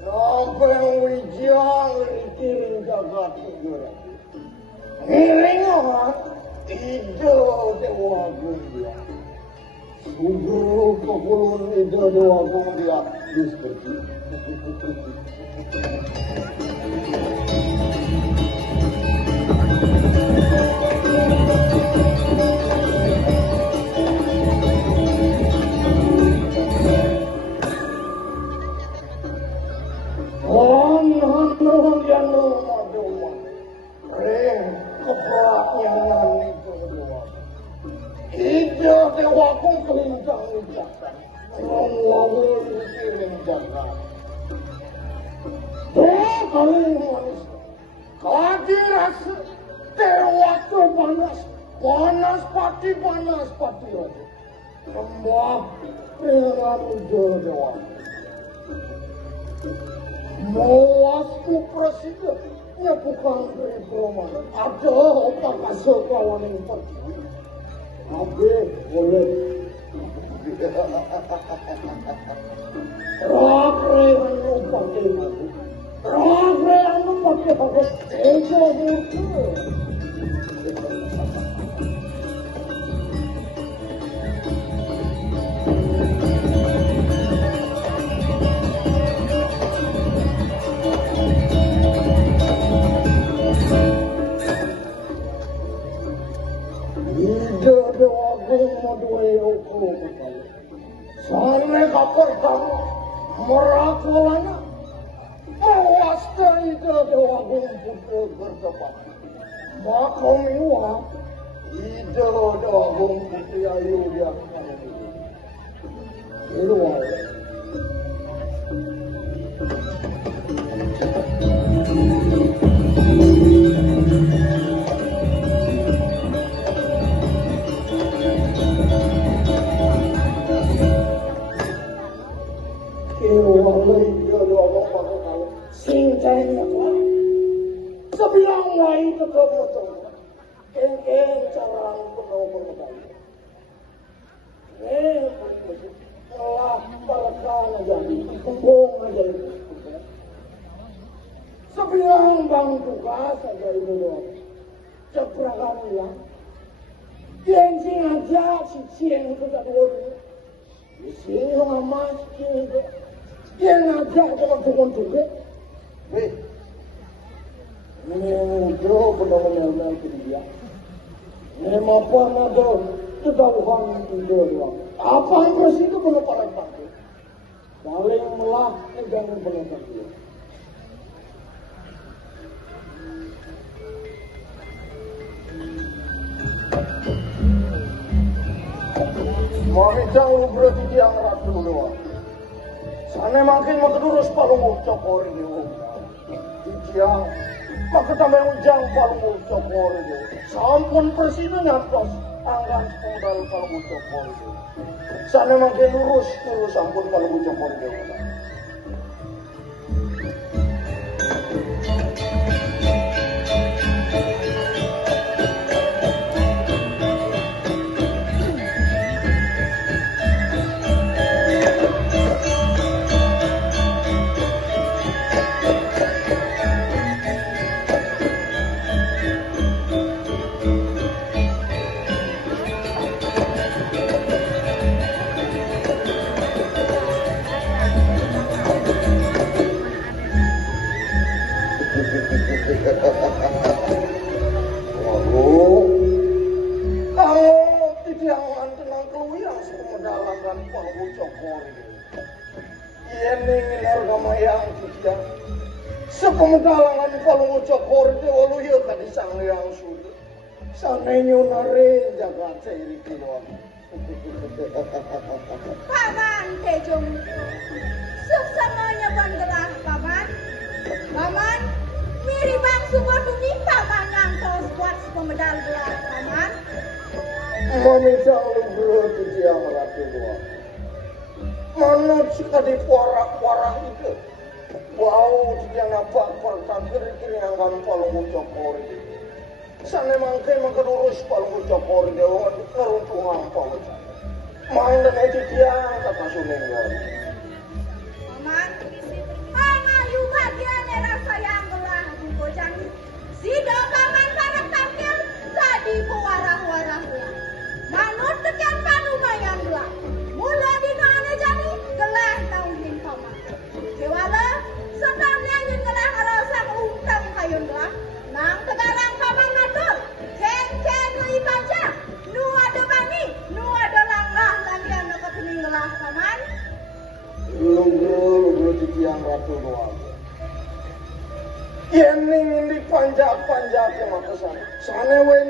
Sampai wijang dikirim jaga tiga. Ngiling orang ide dewa agung dia. Sugro kekulun ide dewa agung dia diseperti. Panas pati lagi. Lembah dengan dewa. Mewasku presiden, ya bukan dari Roman. Ada otak kasih kawan yang pergi. Abe boleh. Rakre anu pakai madu. Rakre anu pakai ejo murku. Sampai kapan kamu merakulanya mewasta ide dewa putih berdebat. Maka miwa ide dewa putih ayu dia luar. Sebilang lain tetap betul. Keng cara penuh mengetahui. Telah balakan aja, kembung aja. Sebilang bang tugas aja itu doang. Ceprakan hilang. Kencing aja si cieng itu tak boleh. Di sini sama mas cieng. Dia ngajak teman-teman juga. Hei, ini mudah benar-benar ke dia. Ini apa nado? Kejauhan itu doang. Apa yang bersih itu benar paling takut. Paling melah jangan benar takut. Mari jauh berarti dia ngeratu doang. Sana makin makedurus palung ucapor ini. Dijang, maka tambah ujang palung ucapor ini. Sampun presiden atas anggan sepundal palung ucapor ini. Sana makin lurus sampun palung ucapor ini. Sepementalangan kalau ucapor itu walau ya tadi sang yang sudah sananya nare jaga ciri keluar. Paman Tejong, suksamanya bandelah paman. Paman, miri bang subodu minta paman kau buat pemedal gelar paman. Mami jangan berhenti dia meratu doa. Mana jika di porak-porak itu? Wow, dia nampak perkan kiri-kiri yang kan palung ucapori. Sana mangkai mengkedurus palung ucapori dia ngeruntung ampau. Main dan itu dia kata sunengan. Paman, ratu doang. Yen ning di panjak-panjak ke mata sana. Sana wen